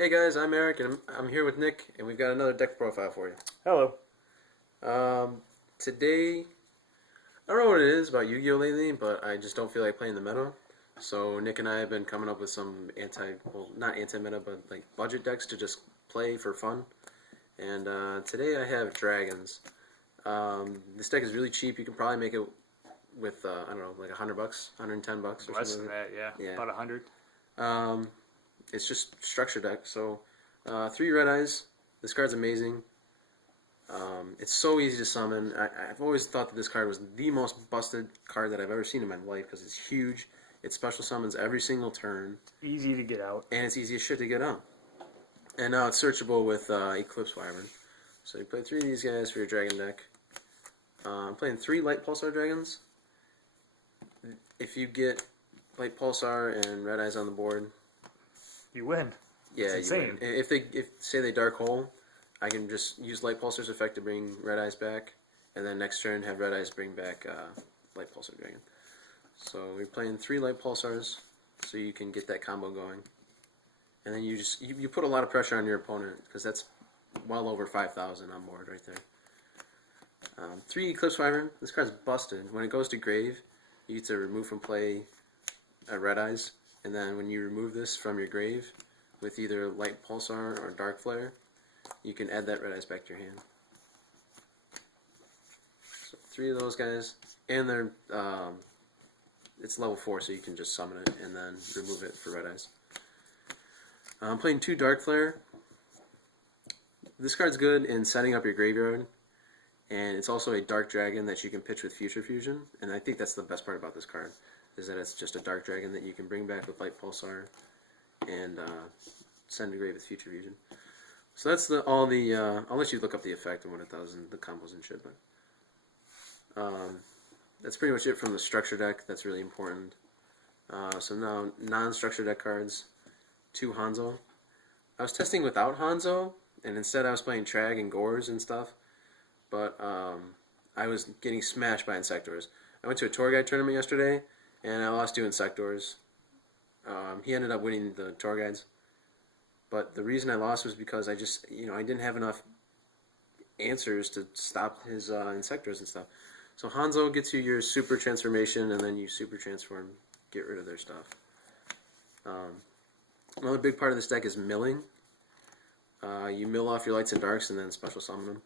Hey guys, I'm Eric, and I'm here with Nick, and we've got another deck profile for you. Hello. Today, I don't know what it is about Yu-Gi-Oh lately, but I just don't feel like playing the meta. So Nick and I have been coming up with some not anti-meta, but like budget decks to just play for fun. And today I have dragons. This deck is really cheap. You can probably make it with I don't know, like $100, $110 or something. Less than that, yeah. About 100. It's just structure deck. So 3 red eyes. This card's amazing. It's so easy to summon. I've always thought that this card was the most busted card that I've ever seen in my life because it's huge. It special summons every single turn. Easy to get out. And it's easy as shit to get out. And now it's searchable with Eclipse Wyvern. So you play 3 of these guys for your dragon deck. I'm playing 3 light pulsar dragons. If you get light pulsar and red eyes on the board, you win. Yeah, it's insane. You win. If say they dark hole, I can just use light pulsar's effect to bring red eyes back, and then next turn have red eyes bring back light pulsar dragon. So we're playing 3 light pulsars, so you can get that combo going, and then you put a lot of pressure on your opponent because that's well over 5,000 on board right there. 3 Eclipse Wyvern. This card's busted. When it goes to grave, you get to remove from play red eyes, and then when you remove this from your grave with either light pulsar or darkflare, you can add that red eyes back to your hand. So 3 of those guys, and they're it's level 4, so you can just summon it and then remove it for red eyes. I'm playing 2 darkflare. This card's good in setting up your graveyard, and it's also a dark dragon that you can pitch with future fusion, and I think that's the best part about this card, is that it's just a dark dragon that you can bring back with light pulsar and send to grave with future fusion. So that's all the. I'll let you look up the effect and what it does and the combos and shit, but that's pretty much it from the structure deck. That's really important. So now non-structure deck cards. 2 hanzo. I was testing without hanzo, and instead I was playing Trag and Gores and stuff, but I was getting smashed by Insectors. I went to a tour guide tournament yesterday, and I lost 2 Insectors. He ended up winning the tour guides. But the reason I lost was because I didn't have enough answers to stop his Insectors and stuff. So Hanzo gets you your super transformation, and then you super transform, get rid of their stuff. Another big part of this deck is milling. You mill off your lights and darks and then special summon them.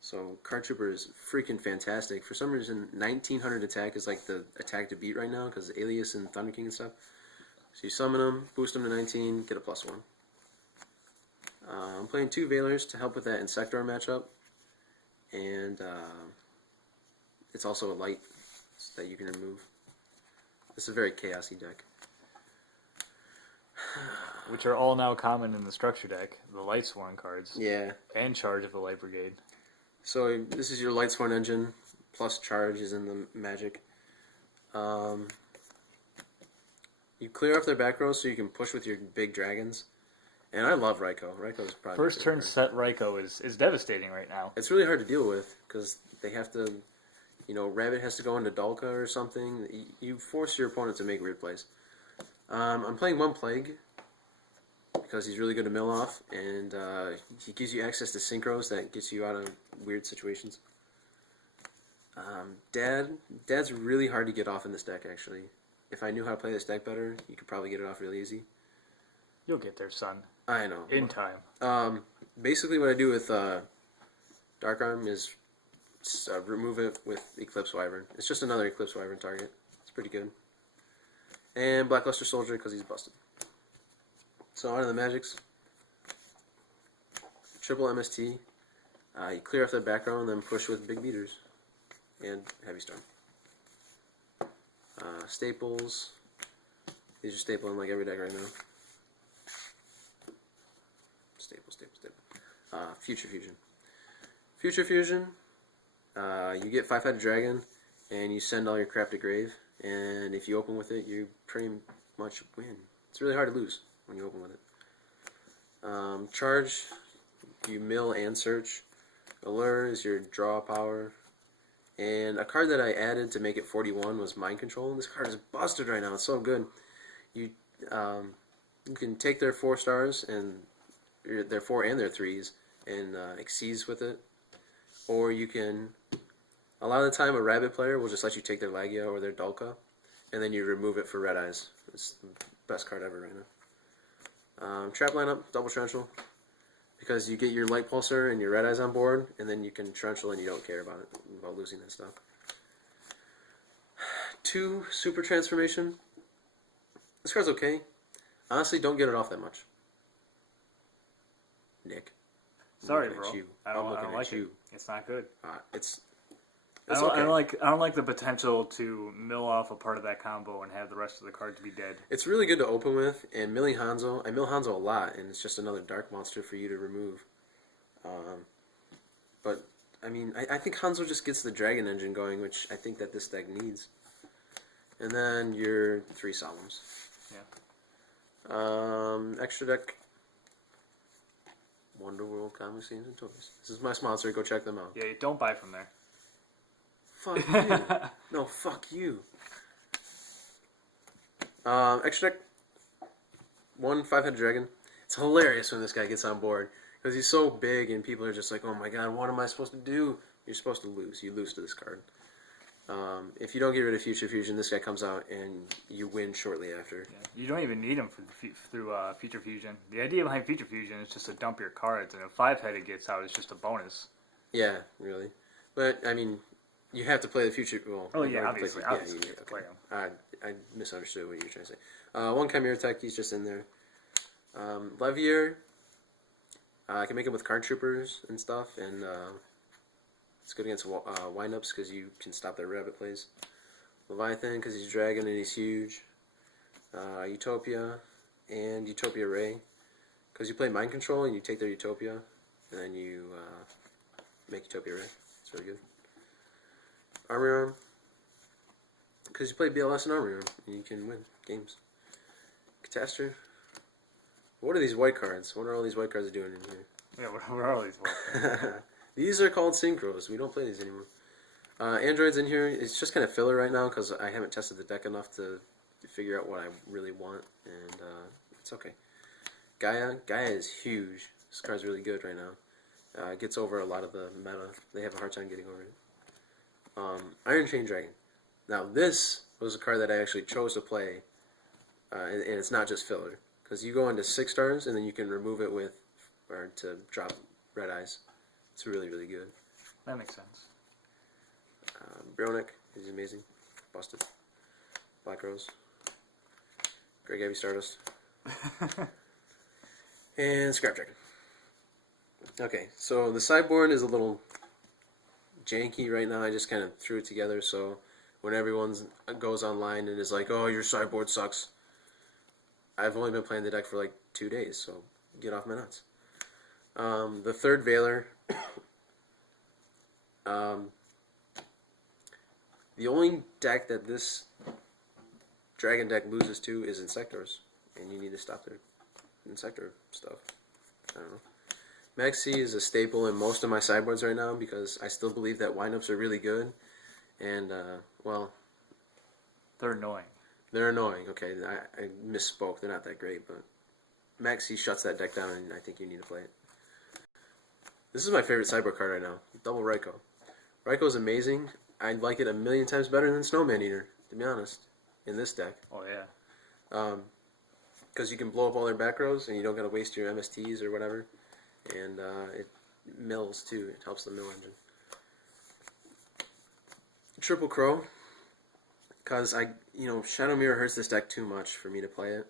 So Card Trooper is freaking fantastic. For some reason, 1900 attack is like the attack to beat right now because Alias and Thunder King and stuff. So you summon them, boost them to 19, get a +1. I'm playing 2 Veilers to help with that Insector matchup, and it's also a light that you can remove. This is a very chaosy deck. Which are all now common in the structure deck. The Light Sworn cards. Yeah. And Charge of the Light Brigade. So this is your Light Sworn engine, plus Charge is in the magic. You clear off their back row so you can push with your big dragons. And I love Ryko. Ryko is probably First turn set Ryko is devastating right now. It's really hard to deal with because they have to, Rabbit has to go into Dalka or something. You force your opponent to make weird plays. I'm playing 1 Plague because he's really good to mill off, and he gives you access to synchros that gets you out of weird situations. Dad's really hard to get off in this deck, actually. If I knew how to play this deck better, you could probably get it off really easy. You'll get there, son. I know. In time. Basically what I do with Dark Arm is remove it with Eclipse Wyvern. It's just another Eclipse Wyvern target. It's pretty good. And Blackluster Soldier because he's busted. So out of the magics, triple MST. You clear off that back row and then push with big beaters and heavy storm. Staples. These are stapling like every deck right now. Staple. Future Fusion. Future Fusion. You get 5-headed dragon, and you send all your crap to grave. And if you open with it, you pretty much win. It's really hard to lose when you open with it. Charge, you mill and search. Allure is your draw power. And a card that I added to make it 41 was Mind Control. And this card is busted right now. It's so good. You can take their 4 stars and their 4 and their 3s and exceeds with it. Or you can, a lot of the time, a rabbit player will just let you take their Yugioh or their Dulka, and then you remove it for red eyes. It's the best card ever right now. Trap lineup, double torrential, because you get your light pulsar and your red eyes on board, and then you can torrential and you don't care about losing that stuff. 2 super transformation. This card's okay. Honestly, don't get it off that much. Nick. Sorry, bro. I don't like it. It's not good. It's I okay. don't like the potential to mill off a part of that combo and have the rest of the card to be dead. It's really good to open with, and milling Hanzo. I mill Hanzo a lot, and it's just another dark monster for you to remove. But I mean, I think Hanzo just gets the dragon engine going, which I think that this deck needs. And then your 3 solemns. Yeah. Extra deck. Wonder World Comic Scenes and Toys. This is my sponsor. Go check them out. Yeah, don't buy from there. Fuck you. No, fuck you. Extra deck. 1 5-headed dragon. It's hilarious when this guy gets on board because he's so big and people are just like, oh my god, what am I supposed to do? You're supposed to lose. You lose to this card. If you don't get rid of Future Fusion, this guy comes out and you win shortly after. Yeah. You don't even need him through Future Fusion. The idea behind Future Fusion is just to dump your cards, and if 5-headed gets out, it's just a bonus. Yeah, really. But, I mean, you have to play the Future... Well, obviously you have to play him. I misunderstood what you were trying to say. 1 Chimera Tech, he's just in there. Levier, I can make him with card troopers and stuff, and... it's good against windups because you can stop their rabbit plays. Leviathan because he's a dragon and he's huge. Utopia and Utopia Ray because you play mind control and you take their Utopia and then you make Utopia Ray. It's really good. Armor Arm because you play BLS and Armor Arm and you can win games. Catastrophe. What are these white cards? What are all these white cards doing in here? Yeah, what are all these white cards? These are called synchros. We don't play these anymore. Androids in here. It's just kind of filler right now because I haven't tested the deck enough to figure out what I really want, and it's okay. Gaia is huge. This card's really good right now. It gets over a lot of the meta. They have a hard time getting over it. Iron Chain Dragon. Now this was a card that I actually chose to play, and it's not just filler because you go into 6 stars and then you can remove it with, or to drop red eyes. It's really, really good. That makes sense. Bronick, he's amazing. Busted. Black Rose. Great Gabby Stardust. And Scrap Dragon. Okay, so the sideboard is a little janky right now. I just kind of threw it together so when everyone goes online and is like, oh, your sideboard sucks. I've only been playing the deck for like 2 days, so get off my nuts. The third Veiler. The only deck that this dragon deck loses to is Insectors, and you need to stop their Insector stuff. I don't know. Maxi is a staple in most of my sideboards right now because I still believe that windups are really good, and well, they're annoying. They're annoying. Okay, I misspoke. They're not that great, but Maxi shuts that deck down, and I think you need to play it. This is my favorite sideboard card right now. Double Ryko. Ryko is amazing. I'd like it a million times better than Snowman Eater, to be honest, in this deck. Oh, yeah. Because you can blow up all their back rows, and you don't got to waste your MSTs or whatever. And it mills, too. It helps the mill engine. Triple Crow. Because Shadow Mirror hurts this deck too much for me to play it.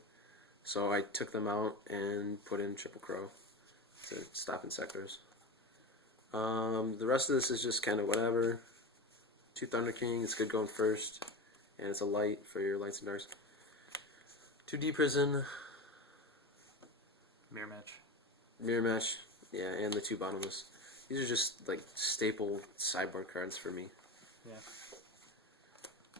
So I took them out and put in Triple Crow to stop Insectors. The rest of this is just kind of whatever. 2 Thunder King, it's good going first. And it's a light for your lights and darks. 2 D Prison. Mirror Match. Yeah, and the 2 Bottomless. These are just like staple sideboard cards for me. Yeah.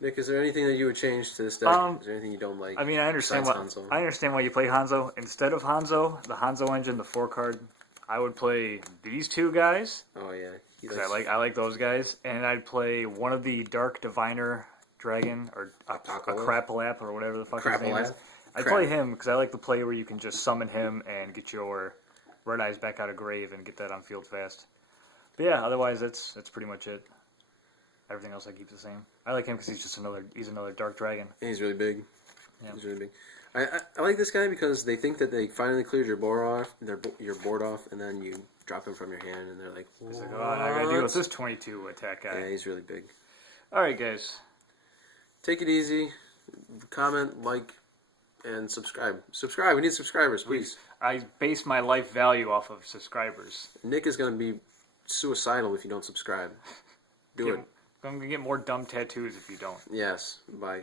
Nick, is there anything that you would change to this deck? Is there anything you don't like? I mean, I understand why you play Hanzo. Instead of Hanzo, the Hanzo engine, the 4 card, I would play these 2 guys. Oh yeah, because I like those guys, and I'd play one of the Dark Diviner Dragon or a Crapalap or whatever the fuck his name is. I'd play him because I like the play where you can just summon him and get your Red Eyes back out of grave and get that on field fast. But yeah, otherwise that's pretty much it. Everything else I keep the same. I like him because he's another dark dragon. And he's really big. Yeah. He's really big. I like this guy because they think that they finally cleared your board off, your board off, and then you drop him from your hand, and they're like, He's like, oh, now I gotta deal with this 22 attack guy. Yeah, he's really big. Alright, guys. Take it easy. Comment, like, and subscribe. Subscribe. We need subscribers, please. I base my life value off of subscribers. Nick is going to be suicidal if you don't subscribe. Do it. I'm gonna get more dumb tattoos if you don't. Yes. Bye.